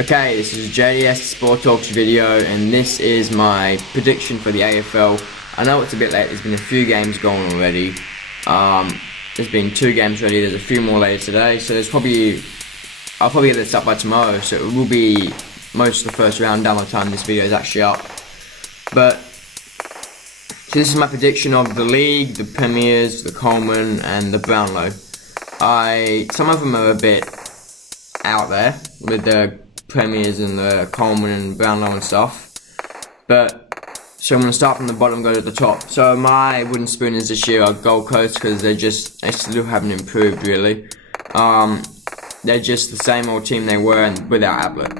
Okay, this is a JDS Sport Talks video, and this is my prediction for the AFL. I know it's a bit late, there's been a few games going already. There's been 2 games already, there's a few more later today, so I'll probably get this up by tomorrow, so it will be most of the first round down by the time this video is actually up. But, so this is my prediction of the league, the Premiers, the Coleman, and the Brownlow. Some of them are a bit out there, with the Premiers and the Coleman and Brownlow and stuff. But so I'm going to start from the bottom and go to the top. So my wooden spooners this year are Gold Coast, because they still haven't improved really. They're just the same old team they were and without Ablett.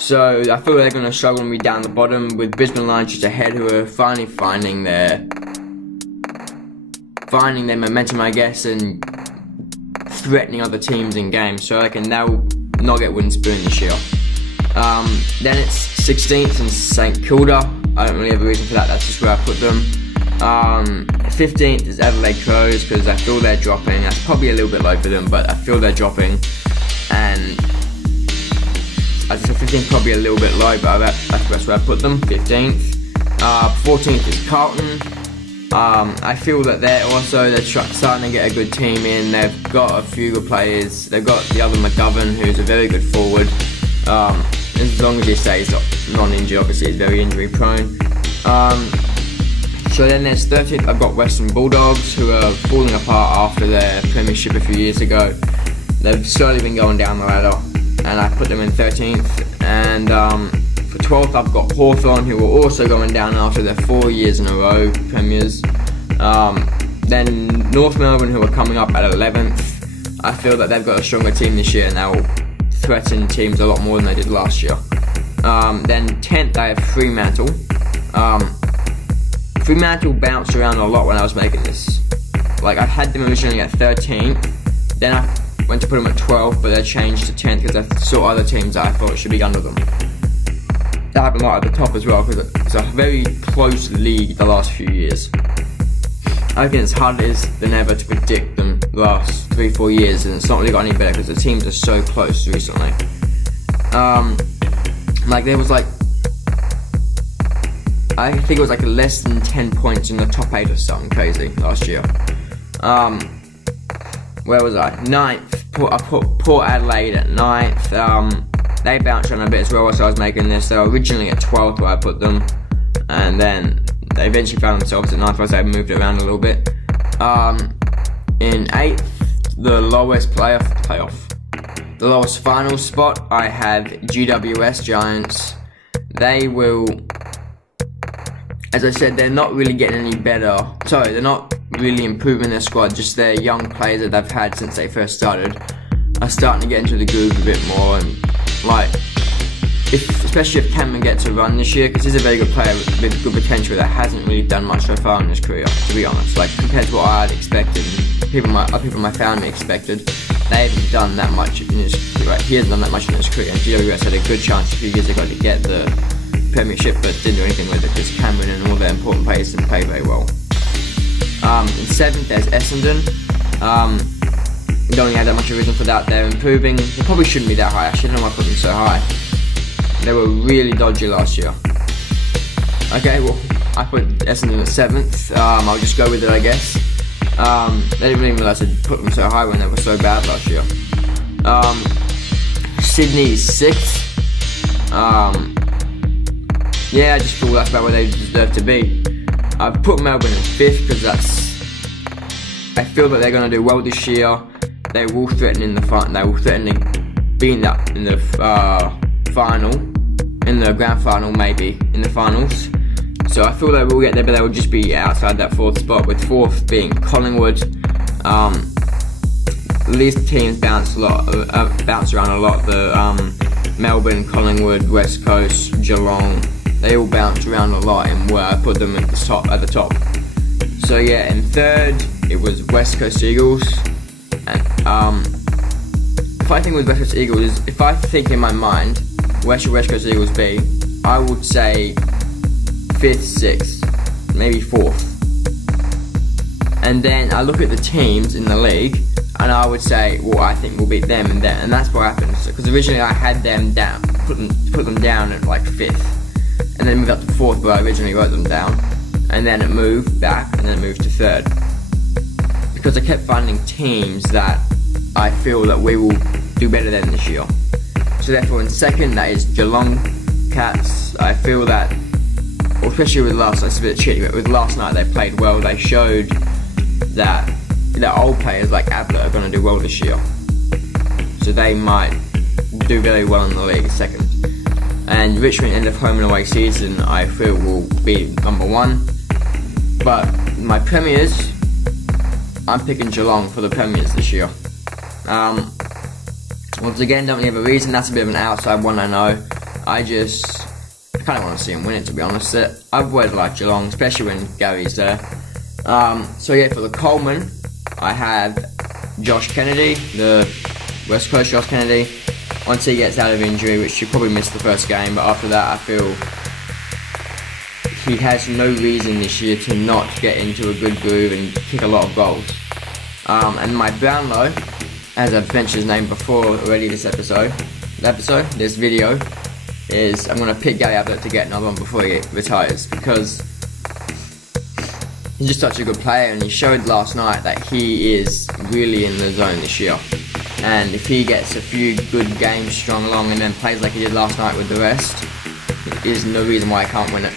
So I feel they're going to struggle and be down the bottom, with Brisbane Lions just ahead, who are finally finding their momentum, I guess, and threatening other teams in games. So I reckon they'll not get wooden spoon this year. Then it's 16th and St Kilda. I don't really have a reason for that, that's just where I put them. 15th is Adelaide Crows, because I feel they're dropping. That's probably a little bit low for them, but I feel they're dropping. And I just said 15th probably a little bit low, but that's where I put them, 15th. 14th is Carlton. I feel that they're starting to get a good team in. They've got a few good players. They've got the other McGovern, who's a very good forward. As long as he stays non-injured, obviously he's very injury prone. So then there's 13th, I've got Western Bulldogs, who are falling apart after their premiership a few years ago. They've slowly been going down the ladder, and I put them in 13th. And for 12th, I've got Hawthorn, who are also going down after their 4 years in a row premiers. Then North Melbourne, who are coming up at 11th. I feel that they've got a stronger team this year, and they'll threaten teams a lot more than they did last year. Then 10th, I have Fremantle. Fremantle bounced around a lot when I was making this. Like, I had them originally at 13th, then I went to put them at 12th, but they changed to 10th because I saw other teams that I thought should be under them. That happened a lot at the top as well, because it's a very close league the last few years. I think it's harder than ever to predict them the last 3-4 years, and it's not really got any better because the teams are so close recently. There was I think it was less than 10 points in the top 8 or something crazy last year. Where was I? 9th. I put Port Adelaide at 9th. They bounced around a bit as well as I was making this. They were originally at 12th where I put them, and then they eventually found themselves at 9th as I moved it around a little bit. In 8th, the lowest the lowest final spot, I have GWS Giants. They will, as I said, they're not really getting any better. Sorry, they're not really improving their squad, just their young players that they've had since they first started are starting to get into the groove a bit more, and especially if Cameron gets a run this year, because he's a very good player with good potential that hasn't really done much so far in his career, to be honest. Compared to what I had expected, people in my family expected, they haven't done that much in his career. He hasn't done that much in his career, and GWS had a good chance a few years ago to get the premiership, but didn't do anything with it because Cameron and all their important players didn't play very well. In 7th, there's Essendon. Don't really have that much of a reason for that. They're improving. They probably shouldn't be that high. Actually, I don't know why I put them so high. They were really dodgy last year. Okay, well, I put Essendon at 7th. I'll just go with it, I guess. They didn't even realise I'd put them so high when they were so bad last year. Sydney is 6th. Yeah, I just feel that's about where they deserve to be. I've put Melbourne in 5th because I feel that they're going to do well this year. They will threaten in the front. They will threaten to be in the final, in the grand final, maybe in the finals. So I feel they will get there, but they will just be outside that 4th spot, with 4th being Collingwood. These teams bounce around a lot. The Melbourne, Collingwood, West Coast, Geelong, they all bounce around a lot in where I put them at the top. So yeah, in 3rd it was West Coast Eagles. And if I think with West Coast Eagles, if I think in my mind where should West Coast Eagles be, I would say 5th, 6th, maybe 4th. And then I look at the teams in the league. and I would say, well, I think we'll beat them, and that's what happened. Because originally I had them down, put them down at like 5th, and then moved up to 4th where I originally wrote them down, and then it moved back, and then it moved to 3rd. Because I kept finding teams that I feel that we will do better than this year. So therefore in 2nd, that is Geelong Cats. I feel that, well, especially with last night, it's a bit shitty, but with last night they played well. They showed that the old players like Ablett are going to do well this year. So they might do very well in the league 2nd. And Richmond end of home and away season, I feel will be number 1. But my premiers, I'm picking Geelong for the premiers this year. Once again, don't really have a reason. That's a bit of an outside one, I know. I kind of want to see them win it, to be honest. I've always liked Geelong, especially when Gary's there. So yeah, for the Coleman, I have Josh Kennedy, the West Coast Josh Kennedy. Once he gets out of injury, which he probably missed the first game, but after that I feel he has no reason this year to not get into a good groove and kick a lot of goals. And my Brownlow, as I've mentioned his name before already this video, is I'm going to pick Gary Ablett to get another one before he retires, because he's just such a good player, and he showed last night that he is really in the zone this year. And if he gets a few good games strung along and then plays like he did last night with the rest, there's no reason why I can't win it.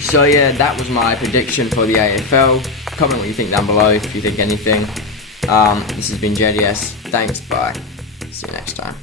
So yeah, that was my prediction for the AFL. Comment what you think down below if you think anything. This has been JDS. Thanks, bye. See you next time.